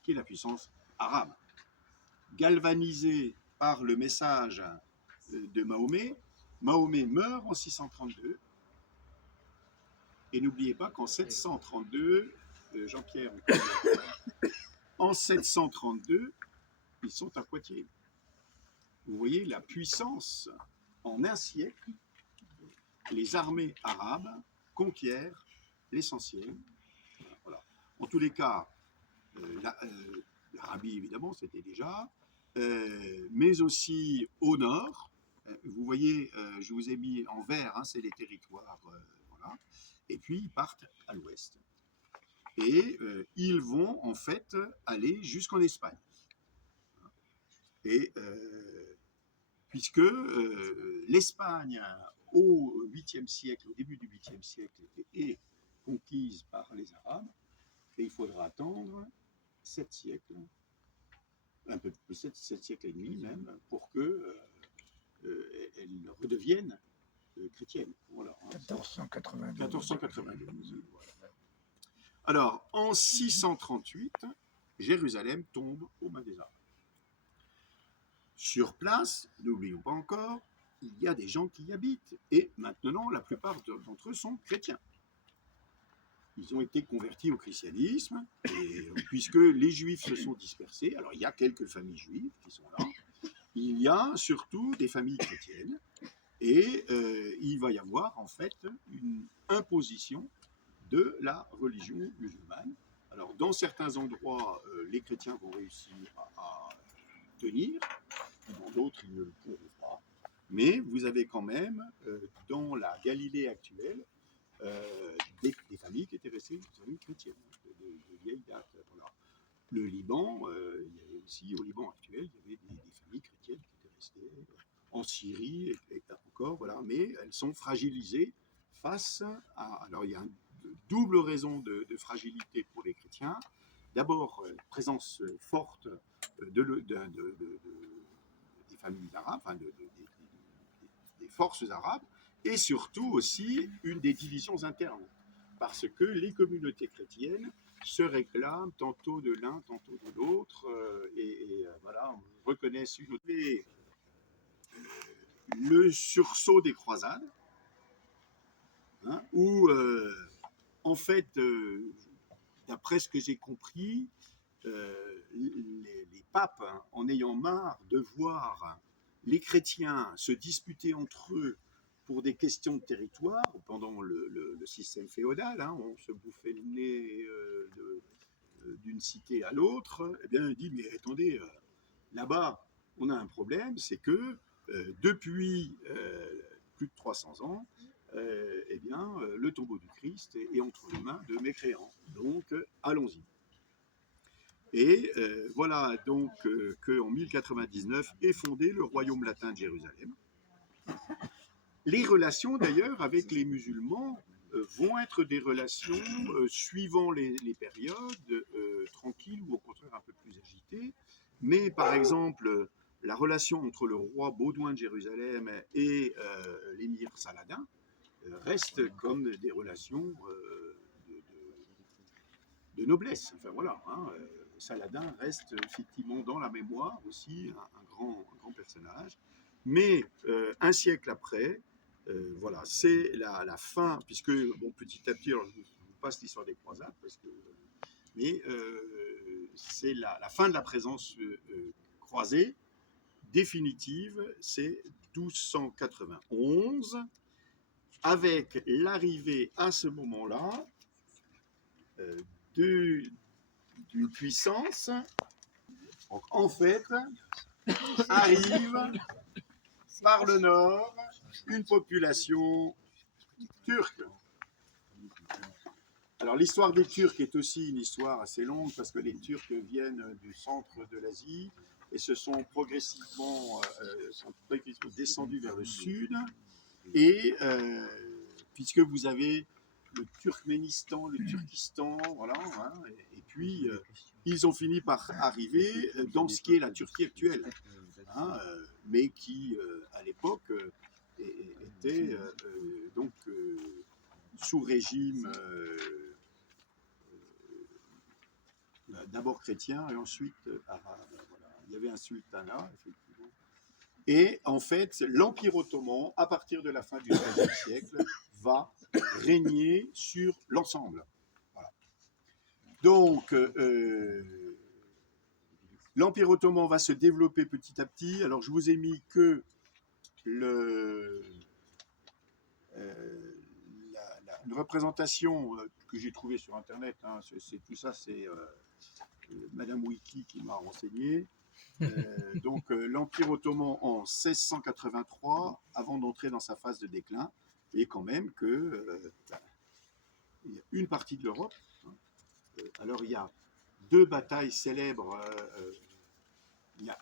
qui est la puissance arabe. Galvanisée par le message de Mahomet, Mahomet meurt en 632 Et n'oubliez pas qu'en 732, Jean-Pierre, en 732, ils sont à Poitiers. Vous voyez la puissance en un siècle. Les armées arabes conquièrent l'essentiel. Voilà. En tous les cas, l'Arabie évidemment c'était déjà, mais aussi au nord. Vous voyez, je vous ai mis en vert, hein, c'est les territoires, voilà. Et puis ils partent à l'ouest. Et ils vont en fait aller jusqu'en Espagne. Et puisque l'Espagne, au 8e siècle, au début du 8e siècle, est conquise par les Arabes, et il faudra attendre 7 siècles, un peu plus, 7 siècles et demi même, pour que elle redevienne chrétienne. Voilà, hein. 1492. 1492. Voilà. Alors, en 638, Jérusalem tombe aux mains des Arabes. Sur place, n'oublions pas encore, il y a des gens qui y habitent. Et maintenant, la plupart d'entre eux sont chrétiens. Ils ont été convertis au christianisme, et, puisque les juifs se sont dispersés. Alors, il y a quelques familles juives qui sont là. Il y a surtout des familles chrétiennes. Et il va y avoir, en fait, une imposition de la religion musulmane. Alors, dans certains endroits, les chrétiens vont réussir à tenir. Dans d'autres, ils ne le pourront pas. Mais vous avez quand même, dans la Galilée actuelle, des familles qui étaient restées des familles chrétiennes, de vieille date. Voilà. Le Liban, il y avait aussi, au Liban actuel, il y avait des familles chrétiennes qui étaient restées en Syrie, et encore, voilà, mais elles sont fragilisées face à... Alors, il y a une double raison de fragilité pour les chrétiens. D'abord, présence forte des familles arabes, enfin des forces arabes, et surtout aussi une des divisions internes, parce que les communautés chrétiennes se réclament tantôt de l'un, tantôt de l'autre, et voilà, reconnaissent une autre. Le sursaut des croisades, hein, où en fait, d'après ce que j'ai compris, les papes, hein, en ayant marre de voir les chrétiens se disputer entre eux pour des questions de territoire, pendant le système féodal, hein, on se bouffait le nez d'une cité à l'autre, eh bien, il dit, mais attendez, là-bas, on a un problème, c'est que depuis plus de 300 ans, eh bien, le tombeau du Christ est entre les mains de mécréants. Donc, allons-y. Et voilà donc qu'en 1099 est fondé le royaume latin de Jérusalem. Les relations d'ailleurs avec les musulmans vont être des relations suivant les périodes tranquilles ou au contraire un peu plus agitées. Mais par exemple, la relation entre le roi Baudouin de Jérusalem et l'émir Saladin reste comme des relations de noblesse. Enfin voilà, hein, Saladin reste effectivement dans la mémoire aussi un grand personnage. Mais un siècle après, voilà, c'est la fin, puisque bon, petit à petit, alors, je vous passe l'histoire des croisades, mais c'est la fin de la présence croisée définitive, c'est 1291, avec l'arrivée à ce moment-là d'une puissance. Donc, en fait, arrive par le nord une population turque. Alors l'histoire des Turcs est aussi une histoire assez longue parce que les Turcs viennent du centre de l'Asie et se sont progressivement descendus vers le sud. Et puisque vous avez le Turkménistan, le Turkistan, voilà, hein, et puis ils ont fini par arriver dans ce qui est la Turquie actuelle, hein, mais qui à l'époque était donc sous régime d'abord chrétien et ensuite arabe. Voilà. Il y avait un sultanat, effectivement. Et en fait, l'Empire ottoman, à partir de la fin du XIIIe siècle, va régner sur l'ensemble. Voilà. Donc, l'Empire ottoman va se développer petit à petit. Alors, je vous ai mis que une représentation que j'ai trouvée sur Internet. Hein, tout ça, c'est Madame Wiki qui m'a renseigné. Donc, l'Empire ottoman en 1683, avant d'entrer dans sa phase de déclin, et quand même que il y a une partie de l'Europe. Hein, alors, il y a deux batailles célèbres. Il y a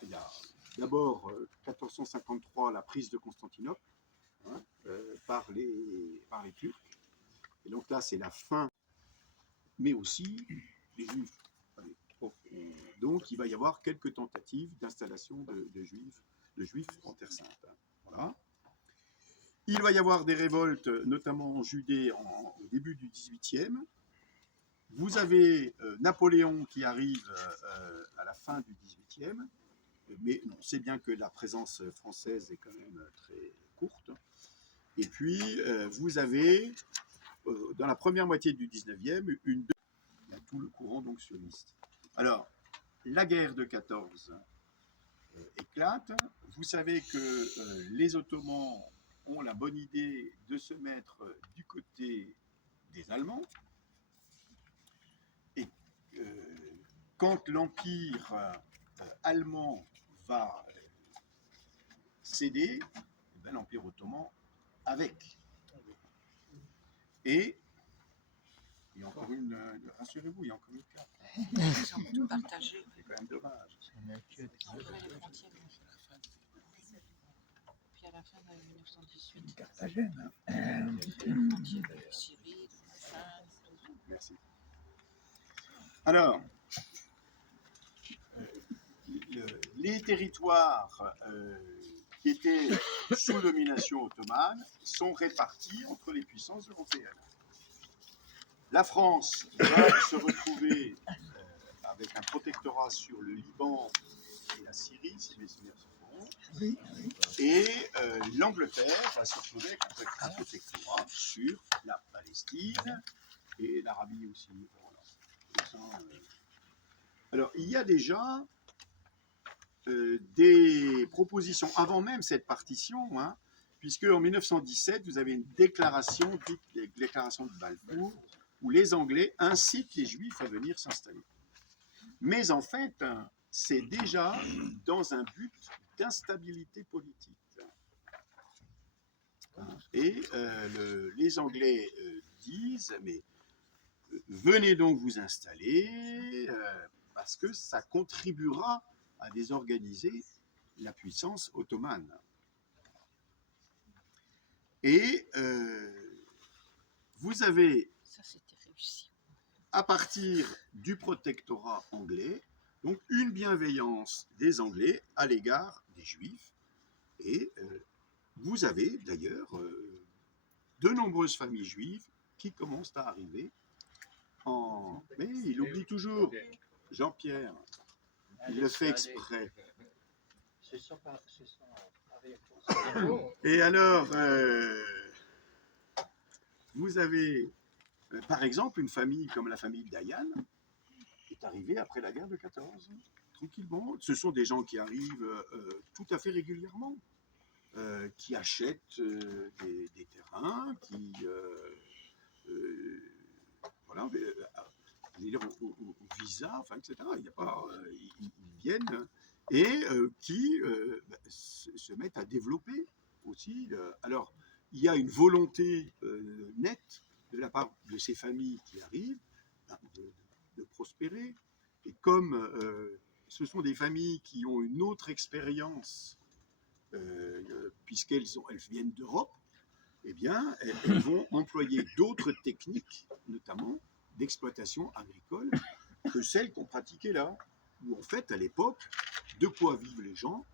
d'abord 1453, la prise de Constantinople, hein, par les Turcs. Et donc là, c'est la fin, mais aussi les Juifs. Donc, il va y avoir quelques tentatives d'installation de Juifs en Terre Sainte. Voilà. Il va y avoir des révoltes, notamment en Judée, au début du XVIIIe. Vous avez Napoléon qui arrive à la fin du XVIIIe, mais on sait bien que la présence française est quand même très courte. Et puis, vous avez, dans la première moitié du XIXe, il y a tout le courant donc sioniste. Alors, la guerre de 14 éclate. Vous savez que les Ottomans ont la bonne idée de se mettre du côté des Allemands. Et quand l'Empire allemand va céder, l'Empire ottoman avec. Et il y a encore une, rassurez-vous, il y a encore une carte. Ils ont tout partagé. C'est quand même dommage. Après les frontières. Puis à la fin de 1918. Carthagène. Les frontières de Syrie, de Fin, Merci. Alors, les territoires qui étaient sous domination ottomane sont répartis entre les puissances européennes. La France va se retrouver avec un protectorat sur le Liban et la Syrie, si mes souvenirs sont bons. Oui, oui. Et l'Angleterre va se retrouver avec un protectorat sur la Palestine et l'Arabie aussi. Voilà. Alors, il y a déjà des propositions avant même cette partition, hein, puisque en 1917, vous avez une déclaration, dite déclaration de Balfour, où les Anglais incitent les Juifs à venir s'installer. Mais en fait, c'est déjà dans un but d'instabilité politique. Et les Anglais disent, mais venez donc vous installer, parce que ça contribuera à désorganiser la puissance ottomane. Et vous avez, ça c'était réussi. à partir du protectorat anglais, donc une bienveillance des Anglais à l'égard des Juifs. Et vous avez d'ailleurs de nombreuses familles juives qui commencent à arriver. Mais il oublie toujours, Jean-Pierre, il le fait exprès. Et alors, vous avez, par exemple, une famille comme la famille Dayan, qui est arrivée après la guerre de 14, tranquillement. Ce sont des gens qui arrivent tout à fait régulièrement, qui achètent des terrains, qui, voilà, au visa, enfin, etc. Il y a pas, ils viennent et qui se mettent à développer aussi. Alors, il y a une volonté nette de la part de ces familles qui arrivent de prospérer. Et comme ce sont des familles qui ont une autre expérience, puisqu'elles viennent d'Europe, eh bien, elles vont employer d'autres techniques, notamment d'exploitation agricole, que celles qu'on pratiquait là, où en fait, à l'époque, de quoi vivent les gens?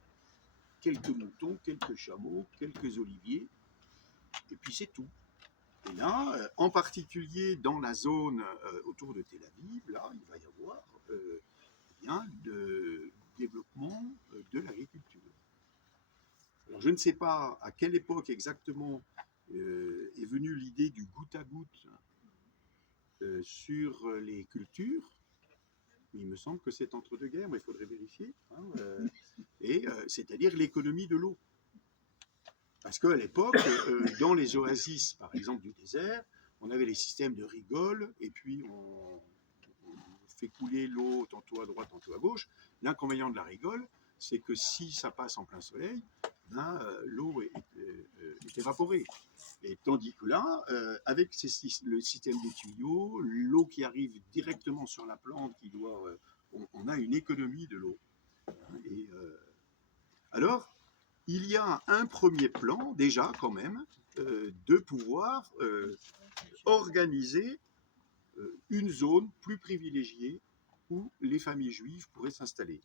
Quelques moutons, quelques chameaux, quelques oliviers, et puis c'est tout. Et là, en particulier dans la zone autour de Tel Aviv, là, il va y avoir bien de développement de l'agriculture. Alors, je ne sais pas à quelle époque exactement est venue l'idée du goutte à goutte sur les cultures. Il me semble que c'est entre deux guerres, mais il faudrait vérifier. Hein, c'est-à-dire l'économie de l'eau. Parce qu'à l'époque, dans les oasis, par exemple, du désert, on avait les systèmes de rigole, et puis on fait couler l'eau tantôt à droite, tantôt à gauche. L'inconvénient de la rigole, c'est que si ça passe en plein soleil, l'eau est évaporée. Et tandis que là, avec le système des tuyaux, l'eau qui arrive directement sur la plante, on a une économie de l'eau. Et, alors, il y a un premier plan, déjà quand même, de pouvoir organiser une zone plus privilégiée où les familles juives pourraient s'installer.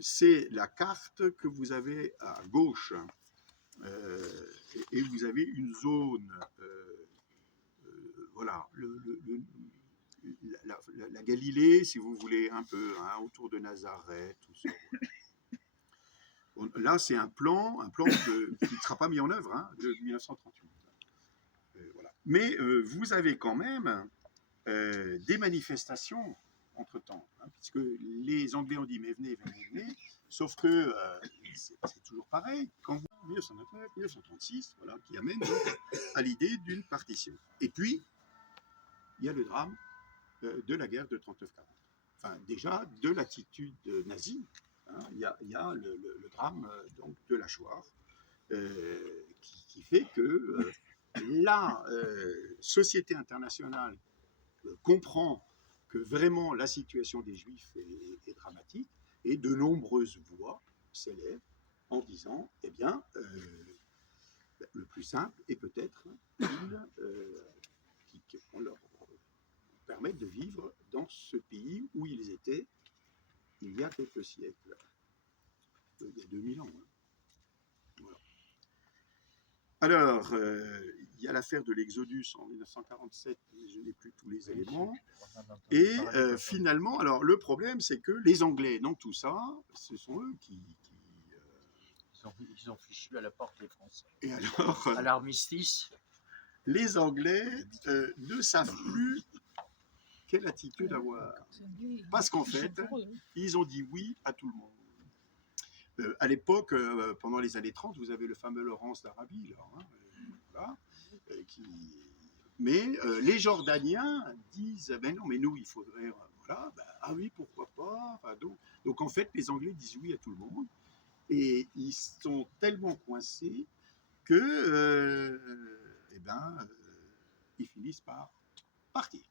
C'est la carte que vous avez à gauche. Et vous avez une zone, voilà, la Galilée, si vous voulez, un peu, hein, autour de Nazareth, tout ça. Là, c'est un plan qui ne sera pas mis en œuvre, hein, de 1938. Voilà. Mais vous avez quand même des manifestations entre-temps, hein, puisque les Anglais ont dit mais venez, sauf que c'est toujours pareil, quand vous 1929, 1936, voilà, qui amène donc à l'idée d'une partition. Et puis, il y a le drame de la guerre de 39-40. Enfin, déjà, de l'attitude nazie, hein, il y a le drame donc, de la Shoah, qui fait que la société internationale comprend que vraiment la situation des Juifs est dramatique, et de nombreuses voix s'élèvent en disant, eh bien, le plus simple est peut-être qu'on leur permette de vivre dans ce pays où ils étaient il y a quelques siècles, il y a 2000 ans. Hein. Voilà. Alors, il y a l'affaire de l'Exodus en 1947, mais je n'ai plus tous les éléments. Et finalement, alors le problème, c'est que les Anglais, dans tout ça, ce sont eux qui ils ont fichu à la porte les Français. Et alors, à l'armistice, les Anglais ne savent plus quelle attitude avoir. Parce qu'en fait, ils ont dit oui à tout le monde. À l'époque, pendant les années 30, vous avez le fameux Laurence d'Arabie, là, hein, voilà, mais les Jordaniens disent ben non, mais nous, il faudrait. Voilà, ben, ah oui, pourquoi pas. Enfin, donc, en fait, les Anglais disent oui à tout le monde. Et ils sont tellement coincés que, ils finissent par partir.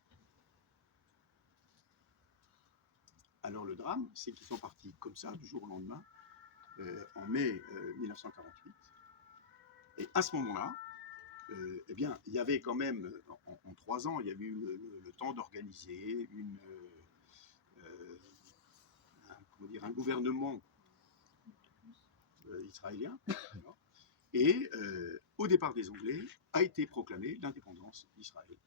Alors le drame, c'est qu'ils sont partis comme ça, du jour au lendemain, en mai 1948. Et à ce moment-là, eh bien, il y avait quand même, en 3 ans, il y avait eu le temps d'organiser un gouvernement israélien. Et au départ des Anglais, a été proclamée l'indépendance d'Israël